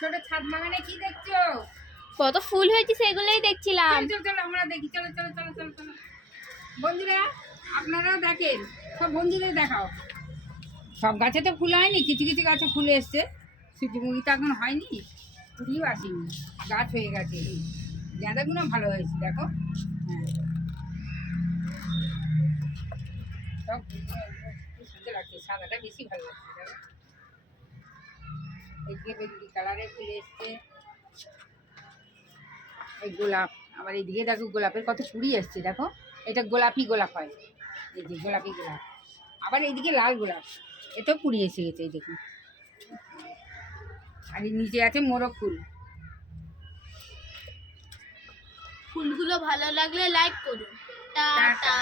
ছোট ছাদ বাগানে কি দেখছো? কত ফুল হয়েছে সেগুলোই দেখছিলাম। চলো চলো আমরা দেখি, চলো চলো চলো চলো চলো। বন্ধুরা আপনারাও দেখেন, সব বন্ধুদের দেখাও। সব গাছে তো ফুল হয়নি, কিছু কিছু গাছে ফুল এসছে। সূর্যমুখী তো এখন হয়নি, ফুলও আসেনি, গাছ হয়ে গেছে। গাঁদাগুলো ভালো হয়েছে দেখো। হ্যাঁ সব সুন্দর লাগছে, সাদাটা বেশি ভালো লাগছে দেখো। এইদিকে বেগুনি কালারের ফুল এসছে, এই গোলাপ। আবার এইদিকে দেখো গোলাপের কত কুড়ি এসছে দেখো। এটা গোলাপি গোলাপ হয়, এই যে গোলাপি গোলাপ। আবার এইদিকে লাল গোলাপ, এতেও কুড়ি এসে গেছে এই দেখুন। আর এই নিচে আছে মোরগ ফুল। ফুলগুলো ভালো লাগলে লাইক করুন। টাটা।